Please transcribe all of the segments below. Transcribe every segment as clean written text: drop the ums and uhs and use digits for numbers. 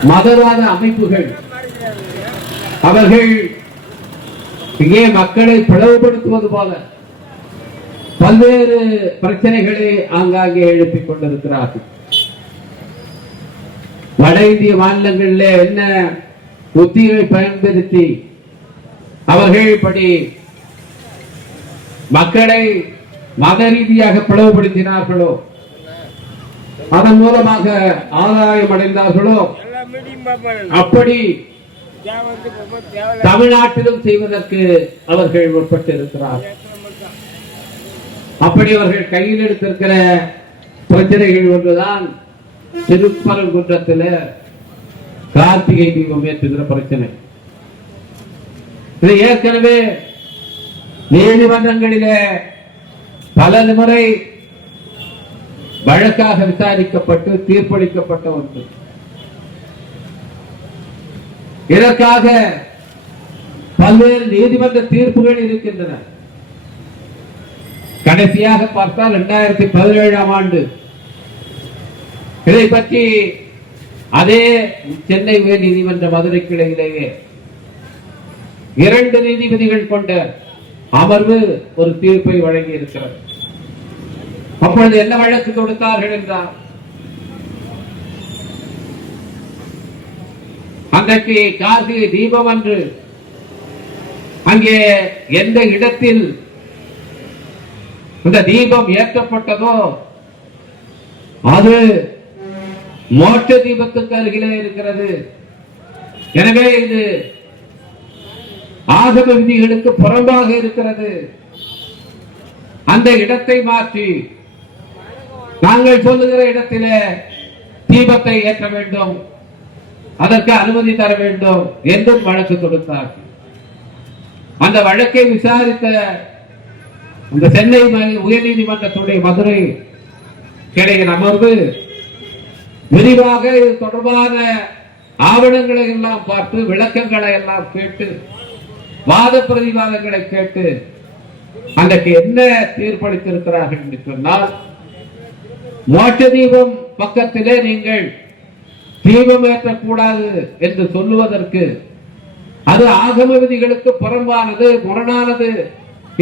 மதவாத அமைப்புகள் அவர்கள் இங்கே மக்களை பிளவுபடுத்துவது போல பல்வேறு பிரச்சனைகளை ஆங்காங்கே எழுப்பிக் கொண்டிருக்கிறார்கள். வட இந்திய மாநிலங்களில் என்ன உத்திகளை பயன்படுத்தி அவர்கள் இப்படி மக்களை மத ரீதியாக பிளவுபடுத்தினார்களோ, அதன் மூலமாக ஆதாயம் அடைந்தார்களோ, அப்படி தமிழ்நாட்டிலும் செய்வதற்கு அவர்கள் உட்பட்டிருக்கிறார். அப்படி அவர்கள் கையில் எடுத்திருக்கிற பிரச்சனைகள் ஒன்றுதான் திருப்பரங்குன்றத்தில் கார்த்திகை தீபம் ஏற்றுகிற பிரச்சனை. இது ஏற்கனவே நீதிமன்றங்களிலே பல முறை வழக்காக விசாரிக்கப்பட்டு தீர்ப்பளிக்கப்பட்ட ஒன்று. இதற்காக பல்வேறு நீதிமன்ற தீர்ப்புகள் இருக்கின்றன. கடைசியாக பார்த்தால் 2017ஆம் ஆண்டு இதை பற்றி அதே சென்னை உயர் நீதிமன்ற மதுரை கிளையிலேயே 2 நீதிபதிகள் கொண்ட அமர்வு ஒரு தீர்ப்பை வழங்கி இருக்கிறது. அப்பொழுது என்ன வழக்கு தொடுத்தார்கள் என்றால், அன்றைக்கு கார்த்திகை தீபம் அன்று அங்கே எந்த இடத்தில் அந்த தீபம் ஏற்றப்பட்டதோ அது மோட்ச தீபத்துக்கு அருகிலே இருக்கிறது. எனவே இது ஆகம விதிகளுக்கு புறம்பாக இருக்கிறது. அந்த இடத்தை மாற்றி நாங்கள் சொல்லுகிற இடத்திலே தீபத்தை ஏற்ற வேண்டும், அதற்கு அனுமதி தர வேண்டும் என்று வழக்கு தொடுத்தார். அந்த வழக்கை விசாரித்த அந்த சென்னை உயர்நீதிமன்றத்துடைய மதுரை கிளையின் அமர்வு விரிவாக இது தொடர்பான ஆவணங்களை எல்லாம் பார்த்து விளக்கங்களை எல்லாம் கேட்டு வாத பிரதிவாதங்களை கேட்டு அன்றைக்கு என்ன தீர்ப்பளித்திருக்கிறார்கள் என்று சொன்னால், மோட்ச தீபம் பக்கத்திலே நீங்கள் தீபம் ஏற்றக்கூடாது என்று சொல்லுவதற்கு அது ஆகம விதிகளுக்கு புறம்பானது, முரணானது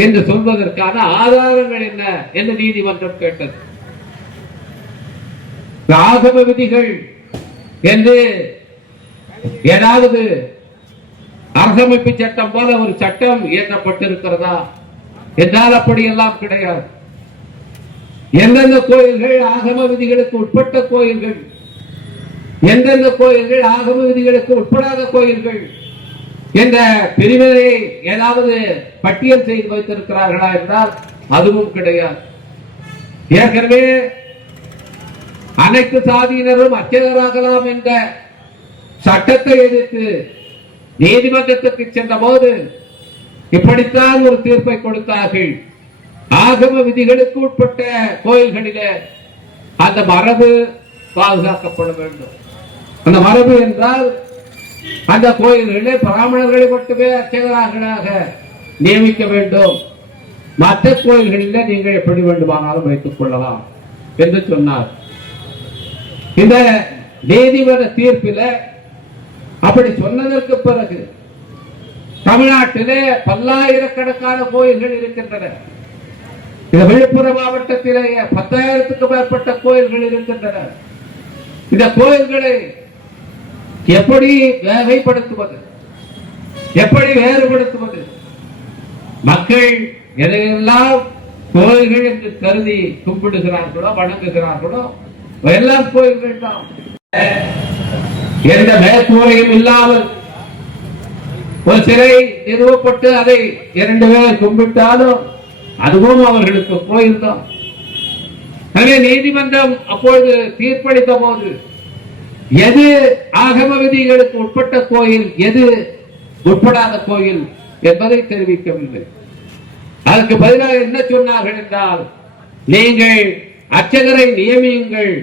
என்று சொல்வதற்கான ஆதாரங்கள் என்ன என்று நீதிமன்றம் கேட்டது. ஆகம விதிகள் என்று ஏதாவது அரசமைப்பு சட்டம் போல ஒரு சட்டம் இயற்றப்பட்டிருக்கிறதா என்றால் அப்படியெல்லாம் கிடையாது. எந்தெந்த கோயில்கள் ஆகம விதிகளுக்கு உட்பட்ட கோயில்கள், எந்தெந்த கோயில்கள் ஆகம விதிகளுக்கு உட்படாத கோயில்கள் என்ற பிரிவினை ஏதாவது பட்டியல் செய்து வைத்திருக்கிறார்களா என்றால் அதுவும் கிடையாது. ஏற்கனவே அனைத்து சாதியினரும் அர்ச்சகராகலாம் என்ற சட்டத்தை எதிர்த்து நீதிமன்றத்துக்கு சென்ற போது இப்படித்தான் ஒரு தீர்ப்பை கொடுத்தார்கள். ஆகம விதிகளுக்கு உட்பட்ட கோயில்களிலே அந்த மரபு பாதுகாக்கப்பட வேண்டும். அந்த மரபு என்றால் அந்த கோயில்களிலே பிராமணர்களை மட்டுமே அர்ச்சகராக நியமிக்க வேண்டும், மற்ற கோயில்களிலே நீங்கள் எப்படி வேண்டுமானாலும் வைத்துக் கொள்ளலாம் என்று சொன்னார். இந்த நீதிமன்ற தீர்ப்பில அப்படி சொன்னதற்கு பிறகு தமிழ்நாட்டிலே பல்லாயிரக்கணக்கான கோயில்கள் இருக்கின்றன. இந்த விழுப்புரம் மாவட்டத்திலேயே 10,000க்கும் மேற்பட்ட கோயில்கள் இருக்கின்றன. இந்த கோயில்களை எப்படி வகைப்படுத்துவது, எப்படி வேறுபடுத்துவது? மக்கள் எதையெல்லாம் கோயில்கள் என்று கருதி கும்பிடுகிறார்களோ, வணங்குகிறார்களோ எல்லாம் கோயில்கள் தான். எந்த மேற்கூரையும் இல்லாமல் ஒரு சிலை நிறுவப்பட்டு அதை 2 பேர் கும்பிட்டாலும் அதுவும் அவர்களுக்கு கோயில் தான். எனவே நீதிமன்றம் அப்பொழுது தீர்ப்பளித்த போது எது ஆகம விதிகளுக்கு உட்பட்ட கோயில், எது உட்படாத கோயில் என்பதை தெரிவிக்கவில்லை. அதற்கு பதிலாக என்ன சொன்னார்கள் என்றால், நீங்கள் அர்ச்சகரை நியமியுங்கள்,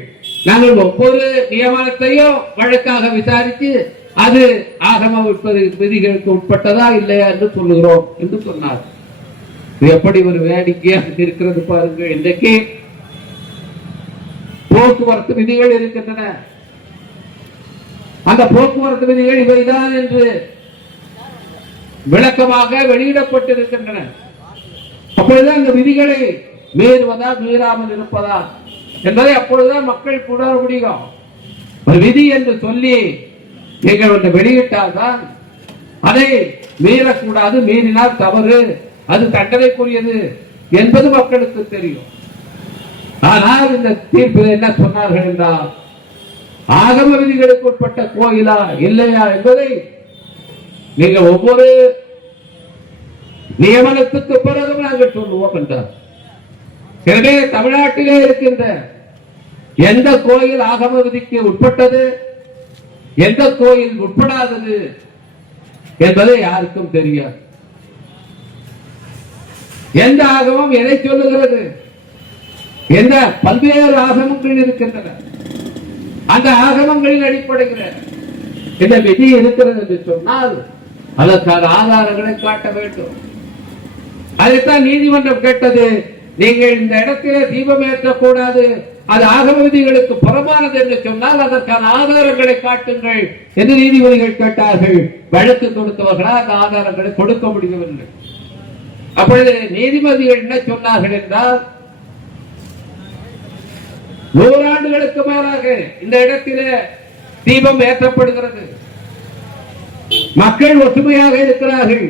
நாங்கள் ஒவ்வொரு நியமனத்தையும் வழக்காக விசாரித்து அது ஆகம விதிகளுக்கு உட்பட்டதா இல்லையா என்று சொல்லுகிறோம் என்று சொன்னார். எப்படி ஒரு வேடிக்கையாக இருக்கிறது பாருங்கள். இன்றைக்கு போக்குவரத்து விதிகள் இருக்கின்றன. அந்த போக்குவரத்து விதிகள் இவைதான் என்று விளக்கமாக வெளியிடப்பட்டிருக்கின்றன. அப்பொழுதுதான் அந்த விதிகளை மீறுவதா மீறாமல் இருப்பதா என்பதை அப்பொழுதுதான் மக்கள் கூட முடியும். ஒரு விதி என்று சொல்லி நீங்கள் ஒன்று வெளியிட்டால்தான் அதை மீறக்கூடாது, மீறினால் தவறு, அது தண்டனைக்குரியது என்பது மக்களுக்கு தெரியும். ஆனால் இந்த தீர்ப்பில் என்ன சொன்னார்கள் என்றால், ஆகம விதிகளுக்கு உட்பட்ட கோயிலா இல்லையா என்பதை நீங்கள் ஒவ்வொரு நியமனத்துக்கு பிறகு நாங்கள் சொல்லுவோம் என்றார். எனவே தமிழ்நாட்டிலே இருக்கின்ற எந்த கோயில் ஆகம விதிக்கு உட்பட்டது, எந்த கோயில் உட்படாதது என்பதை யாருக்கும் தெரியாது. எந்த ஆகமம் எதை சொல்லுகிறது, எந்த பல்வேறு ஆகமங்கள் இருக்கின்றன, அந்த ஆகமங்களின் அடிப்படையில் இந்த விதி இருக்கிறது என்று சொன்னால் அதற்கான ஆதாரங்களை காட்ட வேண்டும். அதைத்தான் நீதிமன்றம் கேட்டது. நீங்கள் இந்த இடத்திலே தீபம் ஏற்றக்கூடாது, அது ஆகம விதிகளுக்கு புறமானது என்று சொன்னால் அதற்கான ஆதாரங்களை காட்டுங்கள் என்று நீதிபதிகள் கேட்டார்கள். வழக்கு கொடுத்தவர்களால் அந்த ஆதாரங்களை கொடுக்க முடியவில்லை. அப்பொழுது நீதிபதிகள் என்ன சொன்னார்கள் என்றால், 100 ஆண்டுகளுக்கு மேலாக இந்த இடத்திலே தீபம் ஏற்றப்படுகிறது, மக்கள் ஒற்றுமையாக இருக்கிறார்கள்,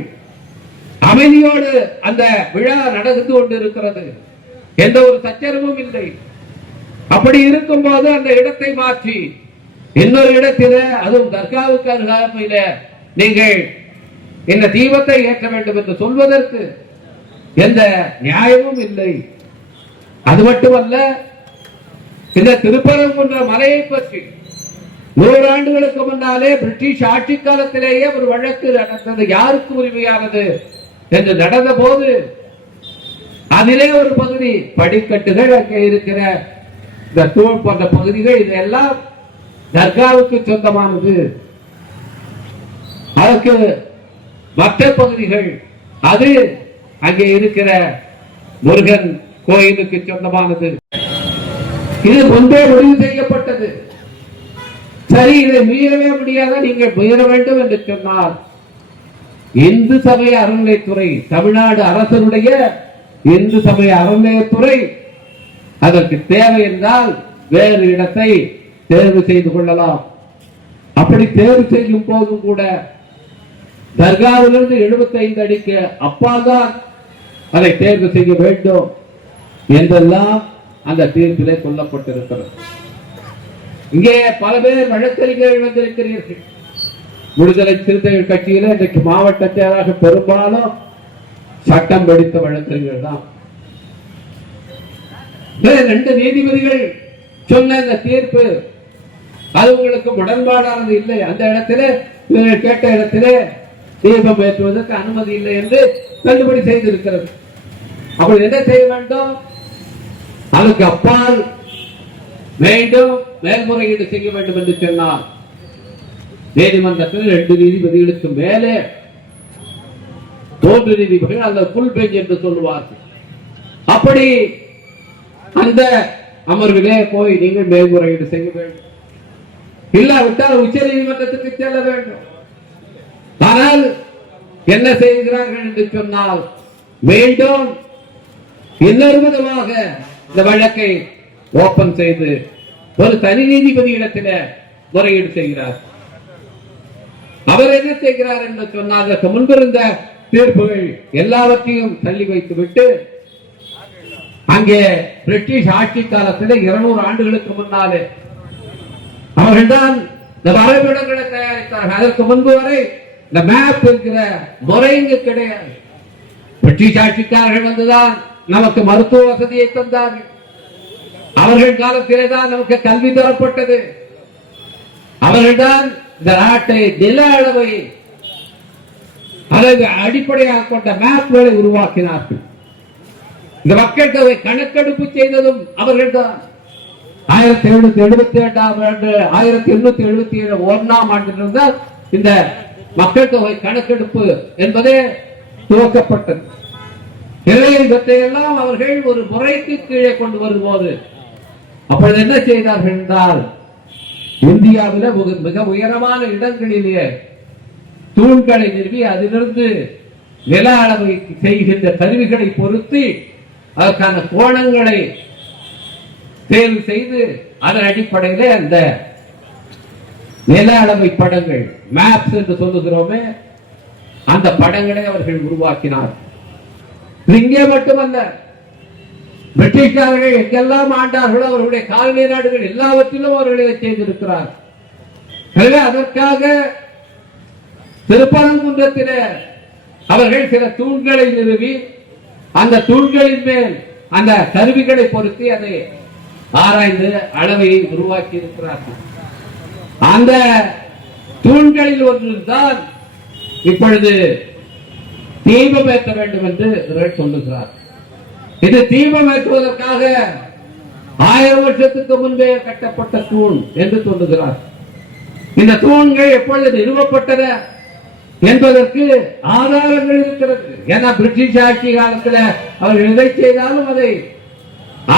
அமைதியோடு அந்த விழா நடந்து கொண்டு இருக்கிறது, எந்த ஒரு சச்சரவும் இல்லை. அப்படி இருக்கும் போது அந்த இடத்தை மாற்றி இன்னொரு இடத்தில, அதுவும் தர்காவுக்கு அருகாமையில நீங்கள் இந்த தீபத்தை ஏற்ற வேண்டும் என்று சொல்வதற்கு எந்த நியாயமும் இல்லை. அது மட்டுமல்ல, இந்த திருப்பரங்குன்ற மலையை பற்றி 100 ஆண்டுகளுக்கு முன்னாலே பிரிட்டிஷ் ஆட்சி காலத்திலேயே ஒரு வழக்கு நடந்தது, யாருக்கு உரிமையானது என்று நடந்த போது அதிலே ஒரு பகுதி படிக்கட்டுகள், அங்கே இருக்கிற இந்த தூள் போன்ற பகுதிகள் இதெல்லாம் தர்காவுக்கு சொந்தமானது, அதற்கு மற்ற பகுதிகள் அது அங்கே இருக்கிற முருகன் கோயிலுக்கு சொந்தமானது. இது முன்பே முடிவு செய்யப்பட்டது. சரி, இதை மீறவே முடியாத, நீங்கள் மீற வேண்டும் என்று சொன்னால் இந்து சமய அறநிலையத்துறை, தமிழ்நாடு அரசனுடைய இந்து சமய அறநிலையத்துறை அதற்கு தேவை என்றால் வேறு இடத்தை தேர்வு செய்து கொள்ளலாம். அப்படி தேர்வு செய்யும் போதும் கூட தர்காவிலிருந்து 75 அடிக்கு அப்பால் தான் அதை தேர்வு செய்ய வேண்டும் என்றெல்லாம் அந்த தீர்ப்பிலே சொல்லப்பட்டிருக்கிறது. இங்கே பல பேர் வழக்கறிஞர்கள் வந்திருக்கிறீர்கள். விடுதலை சிறுத்தைகள் கட்சியில இன்றைக்கு மாவட்ட செயலாளர் பெரும்பாலும் சட்டம் படித்த வழக்கறிஞர்கள் தான். 2 நீதிபதிகள் சொன்ன இந்த தீர்ப்பு அது உங்களுக்கு உடன்பாடானது இல்லை, அந்த இடத்திலே கேட்ட இடத்திலே தீபம் ஏற்றுவதற்கு அனுமதி இல்லை என்று தள்ளுபடி செய்திருக்கிறது. அப்படி என்ன செய்ய வேண்டும்? அதுக்கு அப்பால் மீண்டும் மேல்முறையீடு செய்ய வேண்டும் என்று சொன்னார். நீதிமன்றத்தில் 2 நீதிபதிகளுக்கு மேலே 3 நீதிபதிகள், அந்த புல் பெஞ்ச் என்று சொல்லுவார்கள். அப்படி அந்த அமர்விலே போய் நீங்கள் மேல்முறையீடு செய்ய வேண்டும், இல்லாவிட்டால் உச்ச நீதிமன்றத்துக்கு செல்ல வேண்டும். ஆனால் என்ன செய்கிறார்கள் என்று சொன்னால், மீண்டும் இன்னொரு விதமாக இந்த வழக்கை ஓபன் செய்து ஒரு தனி நீதிபதி இடத்தில் முறையீடு செய்கிறார். அவர் என்ன செய்கிறார் என்று சொன்னால், அதற்கு முன்பிருந்த தீர்ப்புகள் எல்லாவற்றையும் தள்ளி வைத்து விட்டு, அங்கே பிரிட்டிஷ் ஆட்சி காலத்தில் 200 ஆண்டுகளுக்கு முன்னாலே அவர்கள்தான் இந்த வரைபடங்களை தயாரித்தார்கள். அதற்கு முன்பு வரை இந்த மேப் இருக்கிற முறை இங்கு கிடையாது. பிரிட்டிஷ் ஆட்சிக்காரர்கள் வந்துதான் நமக்கு மருத்துவ வசதியை தந்தார்கள். அவர்கள் காலத்திலே தான் நமக்கு கல்வி தரப்பட்டது. அவர்கள்தான் இந்த நாட்டை நில அளவை அதை அடிப்படையாக கொண்ட மேப்களை உருவாக்கினார்கள். இந்த மக்கள் தொகை கணக்கெடுப்பு செய்ததும் அவர்கள்தான். 1772ஆம் ஆண்டு 1877 1ஆம் ஆண்டிலிருந்தால் இந்த மக்கள் தொகை கணக்கெடுப்பு என்பதே துவக்கப்பட்டது. இவற்றையெல்லாம் அவர்கள் ஒரு முறைக்கு கீழே கொண்டு வரும்போது அப்பொழுது என்ன செய்தார்கள் என்றால், இந்தியாவில் மிக உயரமான இடங்களிலே தூண்களை நிறுவி அதிலிருந்து நில அளவை செய்கின்ற கருவிகளை பொருத்தி அதற்கான கோணங்களை தேர்வு செய்து அதன் அடிப்படையில் அந்த நில அளவை படங்கள் மேப்ஸ் என்று சொல்லுகிறோமே அந்த படங்களை அவர்கள் உருவாக்கினார். இங்கே மட்டுமல்ல, பிரிட்டிஷார்கள் எங்கெல்லாம் ஆண்டார்களோ அவர்களுடைய காலனி நாடுகள் எல்லாவற்றிலும் அவர்கள் இதை செய்திருக்கிறார். எனவே அதற்காக திருப்பரங்குன்றத்தில் அவர்கள் சில தூண்களை நிறுவி அந்த தூண்களின் மேல் அந்த கருவிகளை பொருத்தி அதை ஆராய்ந்து அளவை உருவாக்கி இருக்கிறார்கள். அந்த தூண்களில் ஒன்றுதான் இப்பொழுது தீபம் ஏற்ற வேண்டும் என்று சொல்லுகிறார். இது தீபம் ஏற்றுவதற்காக 1000 வருஷத்துக்கு முன்பே கட்டப்பட்ட தூண் என்று சொல்லுகிறார். இந்த தூண்கள் எப்பொழுது நிறுவப்பட்டன என்பதற்கு ஆதாரங்கள் இருக்கிறது. ஏன்னா பிரிட்டிஷ் ஆட்சி காலத்தில் அவர்கள் எதை செய்தாலும் அதை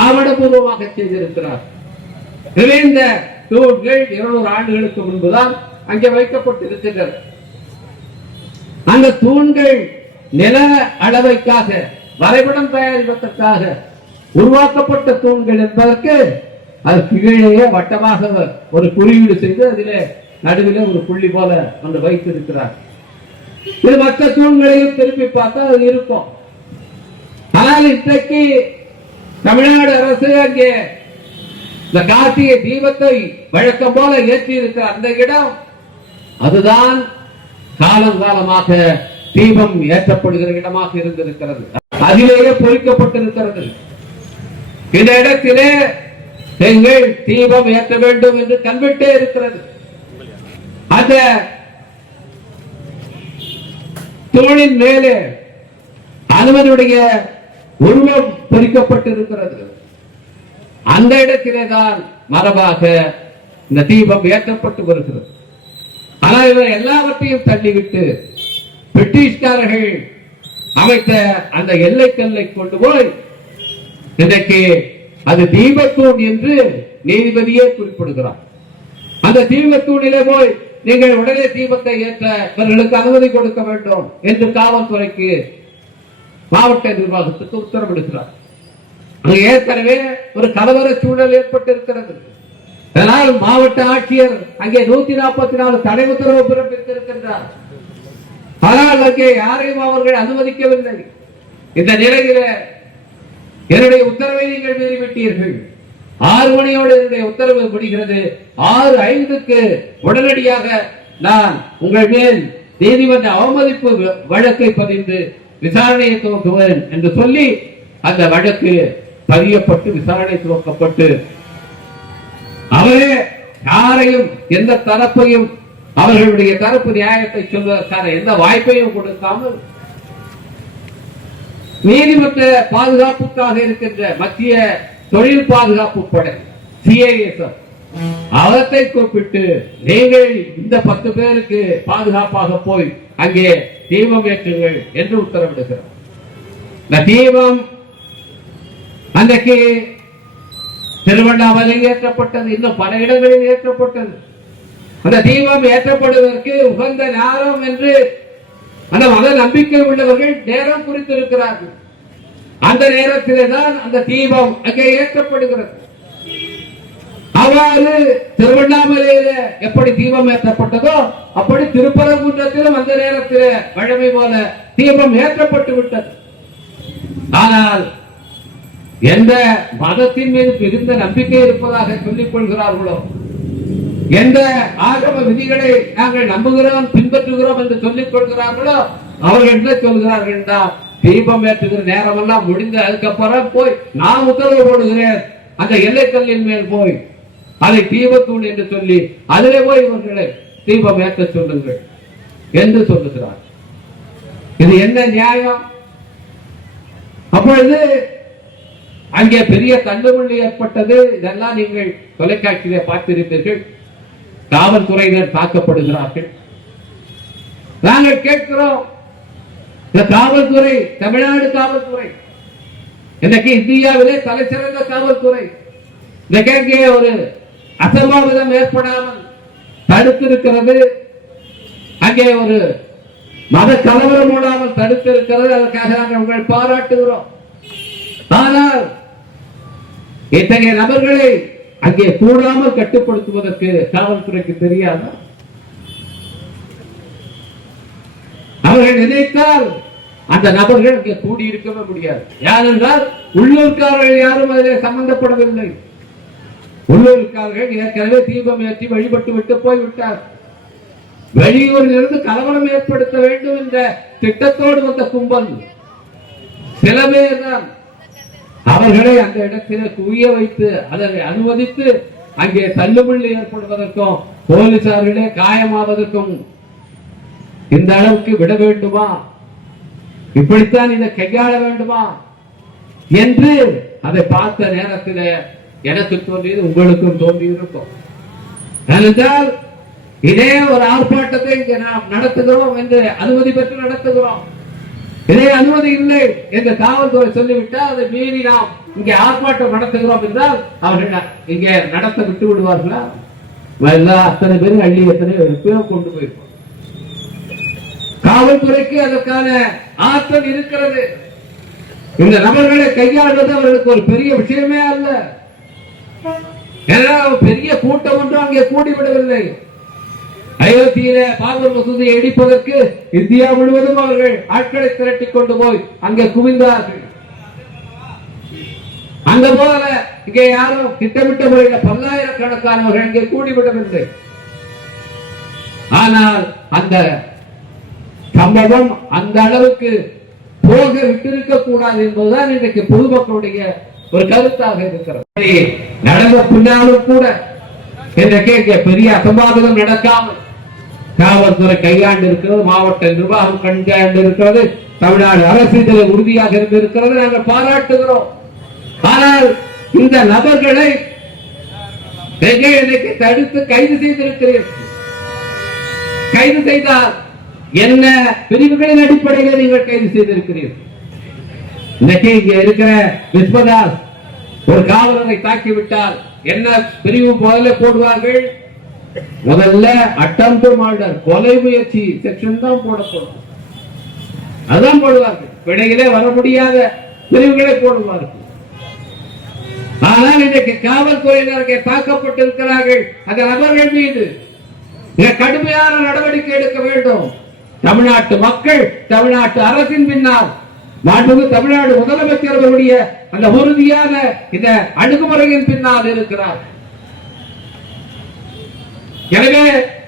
ஆவணபூர்வமாக செய்திருக்கிறார். இந்த தூண்கள் 200 ஆண்டுகளுக்கு முன்புதான் அங்கே வைக்கப்பட்டிருக்கின்றன. அந்த தூண்கள் நில அளவைக்காக வரைபடம் தயாரிப்பதற்காக உருவாக்கப்பட்ட தூண்கள் என்பதற்கு அது கீழே வட்டமாக ஒரு குறியீடு செய்து அதிலே நடுவில் ஒரு புள்ளி போல வந்து வைத்திருக்கிறார். இது மற்ற தூண்களையும் திருப்பி பார்த்தா அது இருக்கும். ஆனால் இன்றைக்கு தமிழ்நாடு அரசு அங்கே இந்த கார்த்திகை தீபத்தை வழக்கம் போல ஏற்றி இருக்கிற அந்த இடம் அதுதான் காலம் காலமாக தீபம் ஏற்றப்படுகிற இடமாக இருந்திருக்கிறது. அதிலேயே பொறிக்கப்பட்டிருக்கிறது. இந்த இடத்திலே எங்கள் தீபம் ஏற்ற வேண்டும் என்று கண்விட்டே இருக்கிறது. அந்த தூணின் மேலே அனுமனுடைய உருவம் பொறிக்கப்பட்டிருக்கிறது. அந்த இடத்திலே தான் மரபாக இந்த தீபம் ஏற்றப்பட்டு வருகிறது. ஆனால் இவர் எல்லாவற்றையும் தள்ளிவிட்டு பிரிட்டிஷ்காரர்கள் அமைத்த அந்த எல்லைக்கல்லை கொண்டு போய் இன்றைக்கு அது தீபத்தூண் என்று நீதிபதியே குறிப்பிடுகிறார். அந்த தீபத்தூணிலே போய் நீங்கள் உடனே தீபத்தை ஏற்றவர்களுக்கு அனுமதி கொடுக்க வேண்டும் என்று காவல்துறைக்கு மாவட்ட நிர்வாகத்துக்கு உத்தரவிடுகிறார். ஏற்கனவே ஒரு கலவர சூழல் ஏற்பட்டிருக்கிறது. அதனால் மாவட்ட ஆட்சியர் அங்கே 144 தடை உத்தரவு பிறப்பித்திருக்கின்றார். ஆனால் அங்கே யாரையும் அவர்கள் அனுமதிக்கவில்லை. இந்த நிலையில என்னுடைய உத்தரவை நீங்கள் மீறிவிட்டீர்கள். 6 மணியோடு என்னுடைய உத்தரவு முடிகிறது. 6:05க்கு உடனடியாக நான் உங்கள் மேல் நீதிமன்ற அவமதிப்பு வழக்கை பதிந்து விசாரணையை துவக்குவேன் என்று சொல்லி அந்த வழக்கு பதியப்பட்டு விசாரணை துவக்கப்பட்டு அவரே யாரையும் எந்த தரப்பையும் அவர்களுடைய தரப்பு நியாயத்தை சொல்வதற்கான எந்த வாய்ப்பையும் கொடுக்காமல் நீதிமன்ற பாதுகாப்புக்காக இருக்கின்ற மத்திய தொழில் பாதுகாப்பு படை CISF அவத்தை கூப்பிட்டு நீங்கள் இந்த 10 பேருக்கு பாதுகாப்பாக போய் அங்கே தீபம் ஏற்றுங்கள் என்று உத்தரவிடுகிறார். இந்த தீபம் அன்றைக்கு திருவண்ணாமலையில் ஏற்றப்பட்டது, இன்னும் பல இடங்களில் ஏற்றப்பட்டது. அந்த தீபம் ஏற்றப்படுவதற்கு உகந்த நேரம் என்று அந்த மத நம்பிக்கை உள்ளவர்கள் நேரம் குறித்திருக்கிறார்கள். அந்த நேரத்திலே தான் அந்த தீபம் அங்கே ஏற்றப்படுகிறது. அவ்வாறு திருவண்ணாமலையில எப்படி தீபம் ஏற்றப்பட்டதோ அப்படி திருப்பரங்குன்றத்திலும் அந்த நேரத்தில் வழமை போல தீபம் ஏற்றப்பட்டு விட்டது. ஆனால் எந்த மதத்தின் மீது மிகுந்த நம்பிக்கை இருப்பதாக சொல்லிக் கொள்கிறார்களோ, எந்த ஆகம விதிகளை நாங்கள் நம்புகிறோம் பின்பற்றுகிறோம் என்று சொல்லிக் கொள்கிறார்களோ அவர்கள் என்ன சொல்கிறார்கள் என்றால், தீபம் ஏற்றுகிற நேரம் எல்லாம் முடிந்து அதுக்கப்புறம் போய் நான் உத்தரவு போடுகிறேன் அந்த எல்லைக்கல்லின் மேல் போய் அதை தீபத்தூண் என்று சொல்லி அதிலே போய் இவர்களை தீபம் ஏற்ற சொல்லுங்கள் என்று சொல்லுகிறார். இது என்ன நியாயம்? அப்பொழுது அங்கே பெரிய தள்ளுமுள்ளி ஏற்பட்டது. இதெல்லாம் நீங்கள் தொலைக்காட்சியிலே பார்த்திருப்பீர்கள். காவல்துறையினர் தாக்கப்படுகிறார்கள். நாங்கள் கேட்கிறோம், இந்த காவல்துறை தமிழ்நாடு காவல்துறை இன்னைக்கு இந்தியாவிலே தலை சிறந்த காவல்துறை. இன்றைக்கு ஒரு அசம்பாவிதம் ஏற்படாமல் தடுத்திருக்கிறது. அங்கே ஒரு மத கலவரம் மூடாமல் தடுத்திருக்கிறது. அதற்காக நாங்கள் உங்களை பாராட்டுகிறோம். ஆனால் இத்தகைய நபர்களை அங்கே கூடாமல் கட்டுப்படுத்துவதற்கு காவல்துறைக்கு தெரியாது. அவர்கள் நினைத்தால் அந்த நபர்கள் இங்கே கூடியிருக்கவே முடியாது. யாரென்றால் உள்ளூர்காரர்கள் யாரும் அதில் சம்பந்தப்படவில்லை. உள்ளூர்காரர்கள் ஏற்கனவே தீபம் ஏற்றி வழிபட்டு விட்டு போய்விட்டார். வெளியூரில் இருந்து கலவரம் ஏற்படுத்த வேண்டும் என்ற திட்டத்தோடு வந்த கும்பல் சில பேர் தான் அவர்களை அந்த இடத்திலே குவிய வைத்து அதனை அனுமதித்து அங்கே தள்ளுமுள்ளு ஏற்படுவதற்கும் போலீசார்களே காயமாவதற்கும் இந்த அளவுக்கு விட வேண்டுமா, இப்படித்தான் இதை கையாள வேண்டுமா என்று அதை பார்த்த நேரத்தில் எனக்கு தோன்றியது, உங்களுக்கும் தோன்றியிருக்கும். ஏனென்றால் இதே ஒரு ஆர்ப்பாட்டத்தை இங்கே நாம் நடத்துகிறோம் என்று அனுமதி பெற்று நடத்துகிறோம். இதே அனுமதி இல்லை என்று காவல்துறை சொல்லிவிட்டால் அதை மீறி நாம் இங்கே ஆர்ப்பாட்டம் நடத்துகிறோம் என்றால் அவர்கள் இங்கே நடத்த விட்டு விடுவார்களா? அத்தனை பேரும் அள்ளி எத்தனை பேரும் கொண்டு போயிருப்போம். காவல்துறைக்கு அதற்கான ஆற்றல் இருக்கிறது. இந்த நபர்களை கையாளுவது அவர்களுக்கு ஒரு பெரிய விஷயமே அல்ல. பெரிய கூட்டம் ஒன்றும் அங்கே கூடிவிடவில்லை. அயோத்தியில பாபர் மசூதியை இடிப்பதற்கு இந்தியா முழுவதும் அவர்கள் ஆட்களை திரட்டி கொண்டு போய் அங்கே குவிந்தார்கள். அந்த போல இங்கே யாரும் திட்டமிட்ட முறையில் பல்லாயிரக்கணக்கானவர்கள் இங்கே கூடிவிடவில்லை. ஆனால் அந்த சம்பவம் அந்த அளவுக்கு போக விட்டிருக்க கூடாது என்பதுதான் இன்றைக்கு பொதுமக்களுடைய ஒரு கருத்தாக இருக்கிறது. நடந்த பின்னாலும் கூட இன்றைக்கு பெரிய அசம்பாவிதம் நடக்காமல் காவல்துறை கையாண்டு இருக்கிறது, மாவட்ட நிர்வாகம் கண்காண்டு இருக்கிறது, தமிழ்நாடு அரசு இதில் உறுதியாக இருந்திருக்கிறது. நாங்கள் பாராட்டுகிறோம். ஆனால் இந்த நபர்களை தடுத்து கைது செய்திருக்கிறீர்கள். கைது செய்தால் என்ன பிரிவுகளின் அடிப்படையில் நீங்கள் கைது செய்திருக்கிறீர்கள்? இன்னைக்கு இங்க இருக்கிற விஸ்வதாஸ் ஒரு காவலரை தாக்கிவிட்டால் என்ன பிரிவு முதல்ல போடுவார்கள்? முதல்ல அட்டெம்ப்ட் மர்டர், கொலை முயற்சி செக்ஷன் தான் போடப்படும். அதான் போடுவார்கள். பிழையிலே வர முடியாத பிரிவுகளை போடுவார்கள். ஆனால் இன்றைக்கு காவல்துறையினர்கள் தாக்கப்பட்டிருக்கிறார்கள். அந்த நபர்கள் மீது கடுமையான நடவடிக்கை எடுக்க வேண்டும். தமிழ்நாட்டு மக்கள் தமிழ்நாட்டு அரசின் பின்னால் மாண்புமிகு தமிழ்நாடு முதலமைச்சர் அவருடைய அந்த உறுதியான இந்த அணுகுமுறையின் பின்னால் இருக்கிறார். எனவே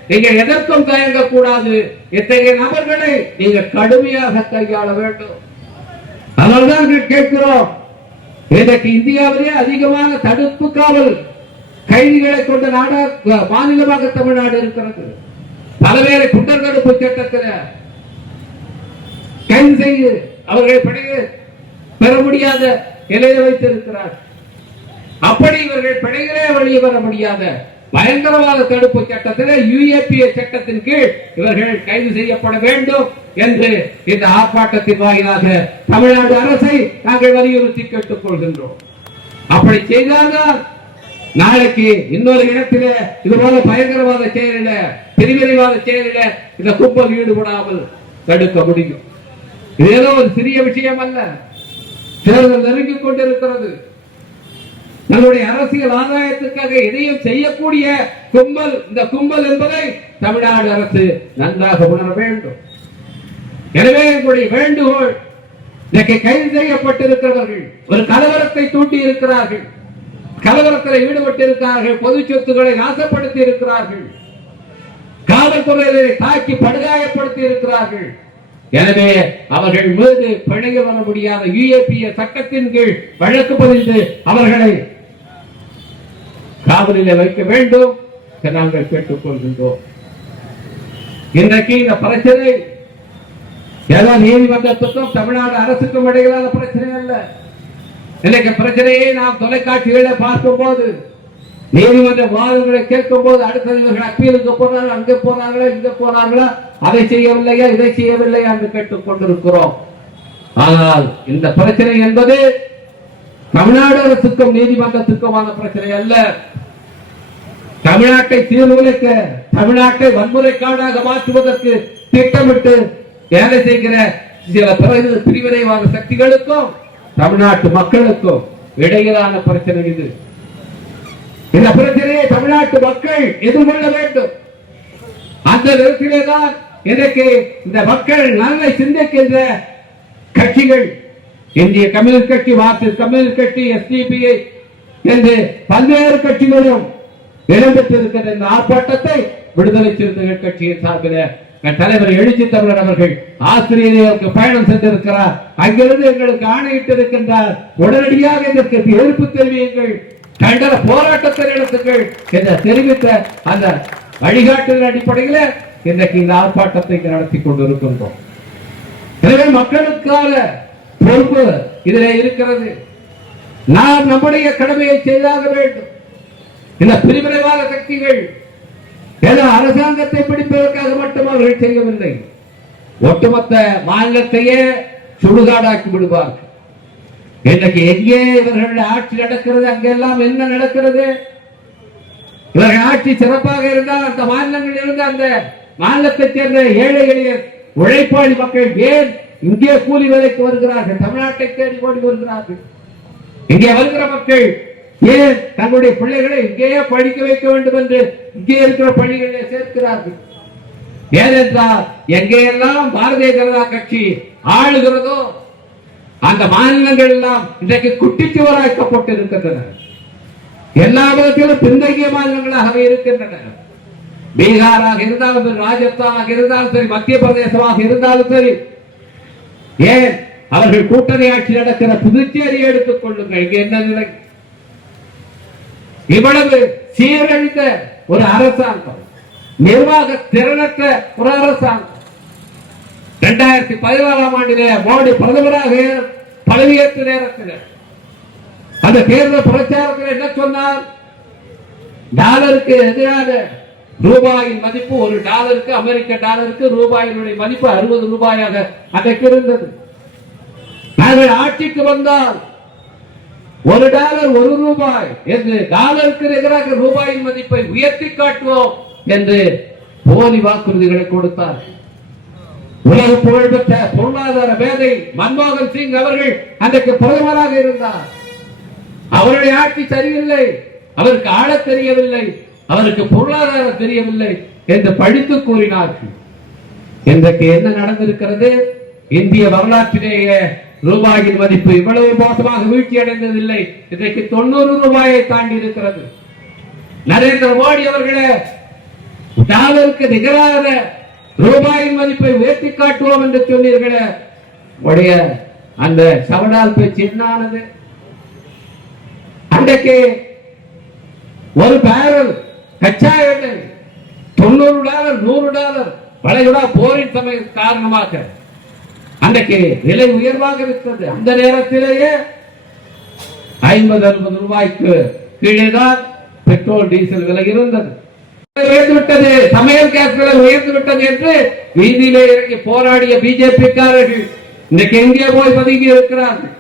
நீங்கள் எதற்கும் தயங்க கூடாது. இத்தகைய நபர்களை நீங்கள் கடுமையாக கையாள வேண்டும். அதனால்தான் கேட்கிறோம். இன்றைக்கு இந்தியாவிலே அதிகமான தடுப்பு காவல் கைதிகளை கொண்ட மாநிலமாக தமிழ்நாடு இருக்கிறது. பலவேறு குண்டர் தடுப்பு சட்டத்தில் கைது செய்து அவர்களை பிழையை பெற முடியாத நிலையை வைத்திருக்கிறார். அப்படி இவர்கள் பிழைகளே வெளியே வர முடியாத பயங்கரவாத தடுப்பு சட்டத்தில் UAPA சட்டத்தின் கீழ் இவர்கள் கைது செய்யப்பட வேண்டும் என்று இந்த ஆர்ப்பாட்டத்தின் வாயிலாக தமிழ்நாடு அரசை நாங்கள் வலியுறுத்தி கேட்டுக் கொள்கின்றோம். அப்படி செய்தால்தான் நாளைக்கு இன்னொரு இடத்திலே இதுபோல பயங்கரவாத செயலில பிரிவினைவாத செயலில இந்த கும்பல் ஈடுபடாமல் தடுக்க முடியும். இது ஏதோ ஒரு சிறிய விஷயம் அல்ல. தேர்தல் நெருங்கிக் கொண்டிருக்கிறது. நம்முடைய அரசியல் ஆதாயத்துக்காக எதையும் செய்யக்கூடிய கும்பல் இந்த கும்பல் என்பதை தமிழ்நாடு அரசு நன்றாக உணர வேண்டும். எனவே எங்களுடைய வேண்டுகோள், இன்றைக்கு கைது செய்யப்பட்டிருக்கிறவர்கள் ஒரு கலவரத்தை தூண்டி இருக்கிறார்கள், கலவரத்தில் ஈடுபட்டிருக்கிறார்கள், பொது சொத்துக்களை நாசப்படுத்தி இருக்கிறார்கள், காவல்துறையினரை தாக்கி படுகாயப்படுத்தி இருக்கிறார்கள். எனவே அவர்கள் மீது பிழைய வர முடியாத UAPA சட்டத்தின் கீழ் வழக்கு பதிந்து அவர்களை காவலில் வைக்க வேண்டும் என்று நாங்கள் கேட்டுக் கொள்கின்றோம். இன்றைக்கு இந்த பிரச்சனை ஏதோ நீதிமன்றத்துக்கும் தமிழ்நாடு அரசுக்கும் இடையிலான பிரச்சனை அல்ல. இன்னைக்கு பிரச்சனையை நாம் தொலைக்காட்சிகளை பார்க்கும் போது, நீதிமன்ற வாதங்களை கேட்கும் போது, அடுத்தது இவர்கள் அப்பீலுக்கு போனார்கள், அங்கே போனார்களா, இங்க போனார்களா, அதை செய்யவில்லையா, இதை செய்யவில்லையா என்று கேட்டுக் கொண்டிருக்கிறோம். ஆனால் இந்த பிரச்சனை என்பது தமிழ்நாடு அரசுக்கும் நீதிமன்றத்துக்குமான பிரச்சனை அல்ல. தமிழ்நாட்டை சீர்குலைக்க, தமிழ்நாட்டை வன்முறை காடாக மாற்றுவதற்கு திட்டமிட்டு வேலை செய்கிற சில பிரிவினைவாத சக்திகளுக்கும் தமிழ்நாட்டு மக்களுக்கும் இடையிலான பிரச்சனை இது. இந்த பிரச்சனையை தமிழ்நாட்டு மக்கள் எதிர்கொள்ள வேண்டும். அந்த நேரத்திலேதான் எனக்கு இந்த மக்கள் நலனை சிந்திக்கின்ற கட்சிகள், இந்திய கம்யூனிஸ்ட் கட்சி, மார்க்சிஸ்ட் கம்யூனிஸ்ட் கட்சி, எஸ்டிபிஐ என்று பல்வேறு கட்சிகளும் இடம்பெற்றிருக்கின்ற இந்த ஆர்ப்பாட்டத்தை விடுதலை சிறுத்தைகள் கட்சியின் சார்பில் தலைவர் எழுச்சி தமிழர் அவர்கள் ஆசிரியர்களுக்கு பயணம் சென்றிருக்கிறார். அங்கிருந்து எங்களுக்கு ஆணையிட்டிருக்கின்றார், உடனடியாக இதற்கு எதிர்ப்பு தெரிவியுங்கள், கண்டன போராட்டத்தை நடத்துங்கள் என்று தெரிவித்த அந்த வழிகாட்டுதல் அடிப்படையில் இன்றைக்கு இந்த ஆர்ப்பாட்டத்தை நடத்தி கொண்டிருக்கின்றோம். எனவே மக்களுக்கான பொறுப்பு இதிலே இருக்கிறது. நாம் நம்முடைய கடமையை செய்தாக வேண்டும். இந்த பிரிவினைவாத சக்திகள் ஏதோ அரசாங்கத்தை பிடிப்பதற்காக மட்டும் அவர்கள் செய்யவில்லை, ஒட்டுமொத்த மாநிலத்தையே சுடுகாடாக்கி விடுவார்கள். இன்றைக்கு எங்கே இவர்கள் ஆட்சி நடக்கிறது, அங்கெல்லாம் என்ன நடக்கிறது? இவர்கள் ஆட்சி சிறப்பாக இருந்தால் அந்த மாநிலங்களில் இருந்து அந்த மாநிலத்தைச் சேர்ந்த ஏழை எளிய உழைப்பாளி மக்கள் ஏன் இங்கே கூலி வேலைக்கு வருகிறார்கள்? தமிழ்நாட்டை தேடி ஓடி வருகிறார்கள். இங்கே வருகிற மக்கள் ஏன் தங்களுடைய பிள்ளைகளை இங்கேயே படிக்க வைக்க வேண்டும் என்று இங்கே இருக்கிற பள்ளிகளிலே சேர்க்கிறார்கள்? ஏனென்றால் எங்கெல்லாம் பாரதிய ஜனதா கட்சி ஆளுகிறதோ அந்த மாநிலங்கள் எல்லாம் இன்றைக்கு குட்டிச்சுவராக்கப்பட்டு இருக்கின்றன. எல்லா விதத்திலும் பின்தங்கிய மாநிலங்களாகவே இருக்கின்றன. பீகாராக இருந்தாலும் சரி, ராஜஸ்தானாக இருந்தாலும் சரி, மத்திய பிரதேசமாக இருந்தாலும் சரி, ஏன் அவர்கள் கூட்டணி ஆட்சி நடக்கிற புதுச்சேரி எடுத்துக் கொள்ளுங்கள். இங்க என்ன நிலை? இவ்வளவு சீரழிந்த ஒரு அரசாங்கம், நிர்வாக திறனற்ற ஒரு அரசாங்கம். 2014ஆம் ஆண்டிலே மோடி பிரதமராக பதவியேற்ற நேரத்தில் அந்த தேர்தல் பிரச்சாரத்தில் என்ன சொன்னார்? டாலருக்கு எதிரான ரூபாயின் மதிப்பு, ஒரு டாலருக்கு, அமெரிக்க டாலருக்கு ரூபாயினுடைய மதிப்பு 60 ரூபாயாக அன்றைக்கு இருந்தது. நாங்கள் ஆட்சிக்கு வந்தால் ஒரு டாலர் 1 ரூபாய் என்று டாலருக்கு எதிராக ரூபாயின் மதிப்பை உயர்த்தி காட்டுவோம் என்று போலி வாக்குறுதிகளை கொடுத்தார். உலக புகழ்பெற்ற பொருளாதார மேதை மன்மோகன் சிங் அவர்கள் அன்றைக்கு பிரதமராக இருந்தார். அவருடைய ஆட்சி சரியில்லை, அவருக்கு ஆள தெரியவில்லை, அவருக்கு பொருளாதாரம் தெரியவில்லை என்று படித்து கூறினார்கள். இன்றைக்கு என்ன நடந்திருக்கிறது? இந்திய வரலாற்றிலேயே ரூபாயின் மதிப்பு இவ்வளவு மோசமாக வீழ்ச்சி அடைந்ததில்லை. இன்றைக்கு 90 ரூபாயை தாண்டி இருக்கிறது. நரேந்திர மோடி அவர்களே, டாலருக்கு நிகரான ரூபாயின் மதிப்பை உயர்த்தி காட்டுவோம் என்று சொன்னீர்களே, உடைய அந்த சவடால் பேச்சு என்னானது? அன்றைக்கு ஒரு பேரல் கச்சா எண்ணெய் $90, $100 வளைகுடா போரின் சமய காரணமாக அன்றைக்கு விலை உயர்வாக இருக்கிறது. அந்த நேரத்திலேயே 50-60 ரூபாய்க்கு கீழே தான் பெட்ரோல் டீசல் விலை இருந்தது. உயர்ந்துவிட்டது, சமையல் கேஸ் விலை உயர்ந்து விட்டது என்று வீதியிலே இறங்கி போராடிய பிஜேபி காரர்கள் இன்றைக்கு எங்கே போய் பதுங்கி இருக்கிறார்கள்.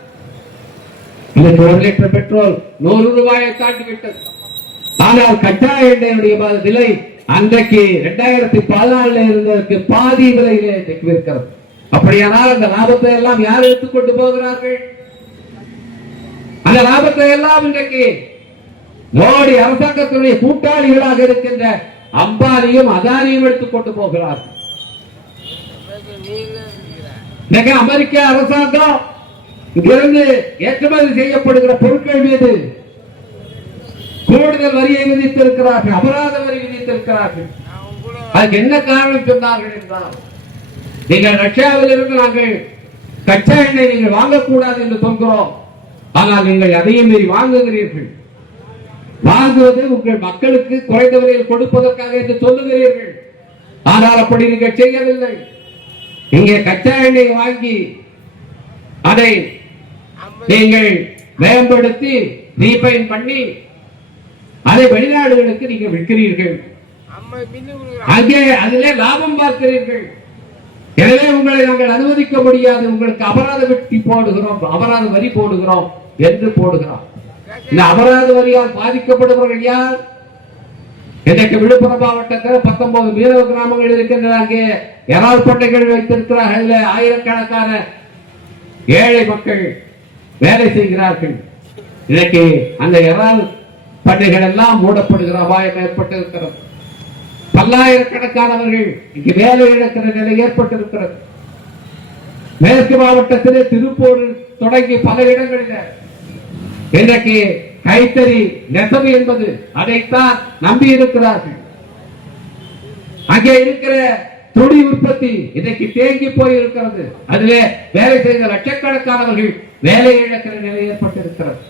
இன்னைக்கு 1 லிட்டர் பெட்ரோல் 100 ரூபாயை தாண்டி விட்டது. ஆனால் கச்சா எண்ணெயுடைய விலை அன்றைக்கு 2014 இருந்ததற்கு பாதி விலையிலே இன்றைக்கு இருக்கிறது. அப்படியானால் அந்த லாபத்தை எல்லாம் யார் எடுத்துக்கொண்டு போகிறார்கள்? அந்த லாபத்தை எல்லாம் இன்றைக்கு மோடி அரசாங்கத்துடைய கூட்டாளிகளாக இருக்கின்ற அம்பானியும் அதானியும் எடுத்துக்கொண்டு போகிறார்கள். இன்னைக்கு அமெரிக்க அரசாங்கம் இங்கிருந்து ஏற்றுமதி செய்யப்படுகிற பொருட்கள் மீது கூடுதல் வரியை விதித்திருக்கிறார்கள், அபராத வரி விதித்திருக்கிறார்கள். அதுக்கு என்ன காரணம் சொன்னார்கள் என்றால், நீங்கள் ரஷ்யாவில் இருந்து நாங்கள் கச்சா எண்ணெய் நீங்கள் வாங்கக்கூடாது என்று சொல்கிறோம், ஆனால் நீங்கள் அதையும் மீறி வாங்குகிறீர்கள். வாங்குவது உங்கள் மக்களுக்கு குறைந்த விலையில் கொடுப்பதற்காக என்று சொல்லுகிறீர்கள். ஆனால் அப்படி நீங்கள் செய்யவில்லை. இங்கே கச்சா எண்ணெய் வாங்கி அதை நீங்கள் மேம்படுத்தி ரீபைன் பண்ணி அதை வெளிநாடுகளுக்கு நீங்கள் விற்கிறீர்கள். அங்கே அதிலே லாபம் பார்க்கிறீர்கள். எனவே உங்களை நாங்கள் அனுமதிக்க முடியாது, உங்களுக்கு அபராத வெட்டி போடுகிறோம், அபராத வரி போடுகிறோம் என்று போடுகிறோம். இந்த அபராத வரியால் பாதிக்கப்படுபவர்கள் யார்? இன்றைக்கு விழுப்புரம் மாவட்டத்தில் 19 மீனவ கிராமங்கள் இருக்கின்றன. அங்கே இறால் பண்ணைகள் வைத்திருக்கிறார்கள். ஆயிரக்கணக்கான ஏழை மக்கள் வேலை செய்கிறார்கள். இன்றைக்கு அந்த இறால் பண்ணைகள் எல்லாம் மூடப்படுகிற அபாயம் ஏற்பட்டிருக்கிறது. பல்லாயிரக்கணக்கானவர்கள் இங்கு வேலை இழக்கிற நிலை ஏற்பட்டிருக்கிறது. மேற்கு மாவட்டத்திலே திருப்பூர் தொடங்கி பல இடங்களில் இன்றைக்கு கைத்தறி நெசவு என்பது அதைத்தான் நம்பி இருக்கிறார்கள். அங்கே இருக்கிற துணி உற்பத்தி இன்றைக்கு தேங்கி போயிருக்கிறது. அதிலே வேலை செய்த லட்சக்கணக்கானவர்கள் வேலை இழக்கிற நிலை ஏற்பட்டிருக்கிறது.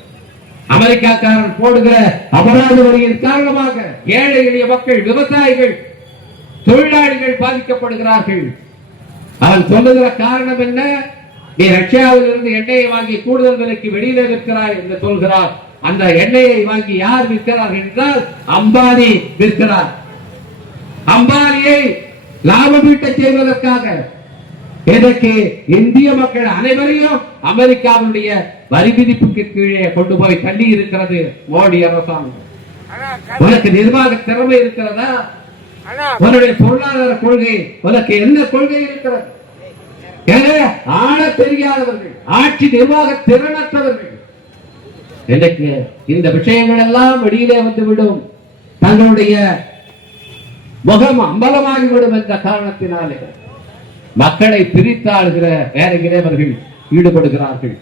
அமெரிக்காக்காரன் போடுகிற அபராத வரியின் காரணமாக ஏழை எளிய மக்கள், விவசாயிகள், தொழிலாளிகள் பாதிக்கப்படுகிறார்கள். அவன் சொல்லுகிற காரணம் என்ன? நீ ரஷ்யாவில் இருந்து எண்ணெயை வாங்கி கூடுதல் விலைக்கு வெளியில விற்கிறாய் என்று சொல்கிறார். அந்த எண்ணெயை வாங்கி யார் விற்கிறார் என்றால் அம்பானி விற்கிறார். அம்பானியை லாபம் ஈட்ட செய்வதற்காக இன்றைக்கு இந்திய மக்கள் அனைவரையும் அமெரிக்காவுடைய வரி விதிப்புக்கு கீழே கொண்டு போய் தள்ளி இருக்கிறது மோடி அரசாங்கம். உனக்கு நிர்வாக திறமை இருக்கிறதா? உன்னுடைய பொருளாதார கொள்கை, உனக்கு என்ன கொள்கை இருக்கிறது? ஆள தெரியாதவர்கள், ஆட்சி நிர்வாக திறனற்றவர்கள். இன்றைக்கு இந்த விஷயங்கள் எல்லாம் வெளியிலே வந்துவிடும். தங்களுடைய முகம் அம்பலமாகிவிடும் என்ற காரணத்தினாலே மக்களை பிரித்தாளுகிற வேலையிலே அவர்கள் ஈடுபடுகிறார்கள்.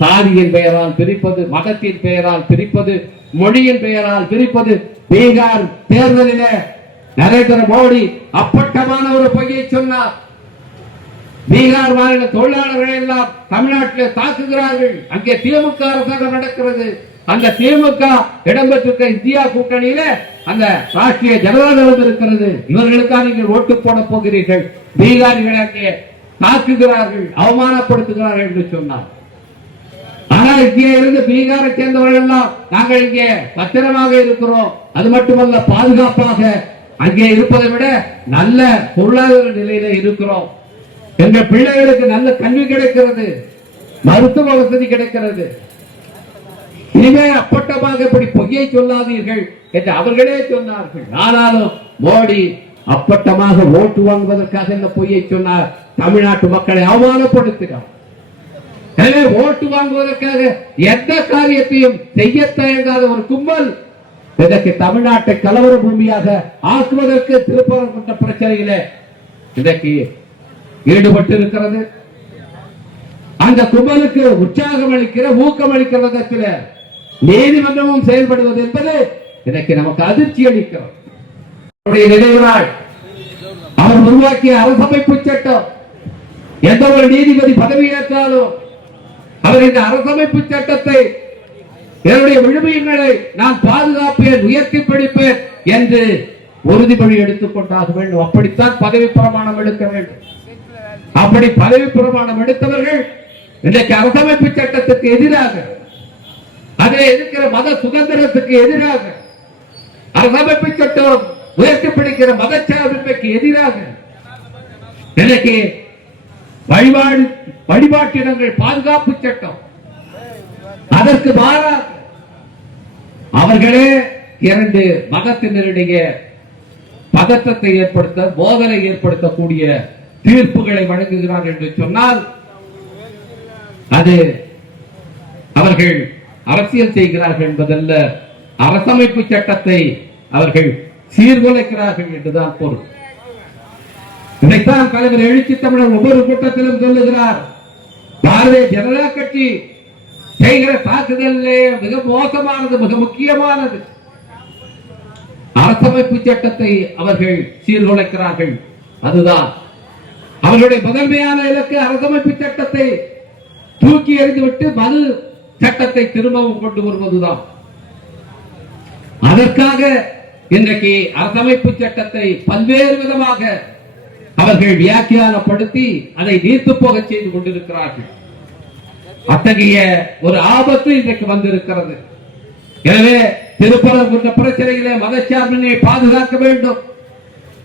சாதியின் பெயரால் பிரிப்பது, மதத்தின் பெயரால் பிரிப்பது, மொழியின் பெயரால் பிரிப்பது. பீகார் தேர்தலில் நரேந்திர மோடி அப்பட்டமான ஒரு பொய்யை சொன்னார். பீகார் மாநில தொழிலாளர்கள் எல்லாம் தமிழ்நாட்டில் தாக்குகிறார்கள். அங்கே திமுக அரசாங்கம் நடக்கிறது. அந்த திமுக இடம்பெற்றிருக்க இந்தியா கூட்டணியில அந்த ராஷ்டிரிய ஜனதாதளம் இருக்கிறது. இவர்களுக்காக நீங்கள் ஓட்டு போட போகிறீர்கள். பீகாரிகளை அங்கே தாக்குகிறார்கள், அவமானப்படுத்துகிறார்கள் என்று சொன்னார். ஆனால் இங்கே இருந்து பீகாரை சேர்ந்தவர்கள் எல்லாம் நாங்கள் இங்கே பத்திரமாக இருக்கிறோம், அது மட்டுமல்ல பாதுகாப்பாக அங்கே இருப்பதை விட நல்ல பொருளாதார நிலையில இருக்கிறோம், எங்கள் பிள்ளைகளுக்கு நல்ல கல்வி கிடைக்கிறது, மருத்துவ வசதி கிடைக்கிறது. இனிமே அப்பட்டமாக இப்படி பொய்யை சொல்லாதீர்கள் என்று அவர்களே சொன்னார்கள். ஆனாலும் மோடி அப்பட்டமாக ஓட்டு வாங்குவதற்காக இந்த பொய்யை சொன்னார். தமிழ்நாட்டு மக்களை அவமானப்படுத்தினார். எனவே ஓட்டு வாங்குவதற்காக எந்த காரியத்தையும் செய்ய தயங்காத ஒரு கும்பல் இதற்கு தமிழ்நாட்டை கலவர பூமியாக ஆக்குவதற்கு திருப்பரங்குன்ற பிரச்சனையிலே இன்றைக்கு ஈடுபட்டு இருக்கிறது. அந்த கும்பலுக்கு உற்சாகம் அளிக்கிற, ஊக்கம் அளிக்கிற விதத்தில் நீதிமன்றமும் செயல்படுவது என்பது எனக்கு நமக்கு அதிர்ச்சி அளிக்கிறது. நினைவு நாள் அவர் உருவாக்கிய அரசமைப்பு சட்டம், எந்த ஒரு நீதிபதி பதவியேற்றாலும் அவர் இந்த அரசமைப்பு சட்டத்தை என்னுடைய விழுமியங்களை நான் பாதுகாப்பேன், உயர்த்தி பிடிப்பேன் என்று உறுதிமொழி எடுத்துக் கொண்டாக வேண்டும். அப்படித்தான் பதவி பிரமாணம் எடுக்க வேண்டும். அப்படி பதவி பிரமாணம் எடுத்தவர்கள் இன்றைக்கு அரசமைப்பு சட்டத்துக்கு எதிராக, அதை எதிர்க்கிற மத சுதந்திரத்துக்கு எதிராக, அரசமைப்பு சட்டம் உயர்த்தி பிடிக்கிற மதச்சார்பின்மைக்கு எதிராக, இன்னைக்கு வழிபாட்டிடங்கள் பாதுகாப்பு சட்டம் அதற்கு மாறாக அவர்களே இரண்டு மதத்தினரிடையே பதற்றத்தை ஏற்படுத்த, போதனை ஏற்படுத்தக்கூடிய தீர்ப்புகளை வழங்குகிறார்கள் என்று சொன்னால் அது அவர்கள் அரசியல் செய்கிறார்கள் என்பதல்ல, அரசமைப்பு சட்டத்தை அவர்கள் சீர்குலைக்கிறார்கள் என்றுதான் பொருள். இதைத்தான் தலைவர் எழுச்சி தமிழர் ஒவ்வொரு கூட்டத்திலும் சொல்லுகிறார். பாரதிய ஜனதா கட்சி செய்கிற தாக்குதலே மிக மோசமானது, மிக முக்கியமானது. அரசமைப்பு சட்டத்தை அவர்கள் சீர்குலைக்கிறார்கள். அதுதான் அவர்களுடைய முதன்மையான இலக்கு. அரசமைப்பு சட்டத்தை தூக்கி எறிந்துவிட்டு மது சட்டத்தை திரும்பவும் கொண்டு வருவதுதான். அதற்காக இன்றைக்கு அரசமைப்பு சட்டத்தை பல்வேறு விதமாக அவர்கள் வியாக்கியானப்படுத்தி அதை நீர்த்து போக செய்து கொண்டிருக்கிறார்கள். அத்தகைய ஒரு ஆபத்து இன்றைக்கு வந்திருக்கிறது. எனவே திருப்பரங்குன்ற பிரச்சனைகளை மதச்சார்பினை பாதுகாக்க வேண்டும்,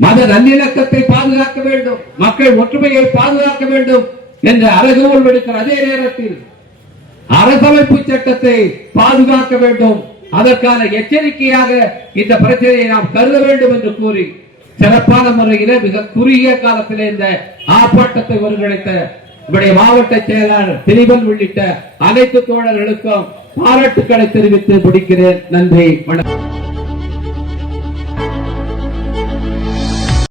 மத நல்லிணக்கத்தை பாதுகாக்க வேண்டும், மக்கள் ஒற்றுமையை பாதுகாக்க வேண்டும் என்ற அறைகூவல் விடுக்கிற அதே நேரத்தில் அரசமைப்பு சட்டத்தை பாதுகாக்க வேண்டும், அதற்கான எச்சரிக்கையாக இந்த பிரச்சனையை நாம் கருத வேண்டும் என்று கூறி சிறப்பான முறையிலே மிக குறுகிய காலத்திலே இந்த ஆர்ப்பாட்டத்தை ஒருங்கிணைத்த நம்முடைய மாவட்ட செயலாளர் திலீபன் உள்ளிட்ட அனைத்து தோழர்களுக்கும் பாராட்டுக்களை தெரிவித்து முடிக்கிறேன். நன்றி, வணக்கம்.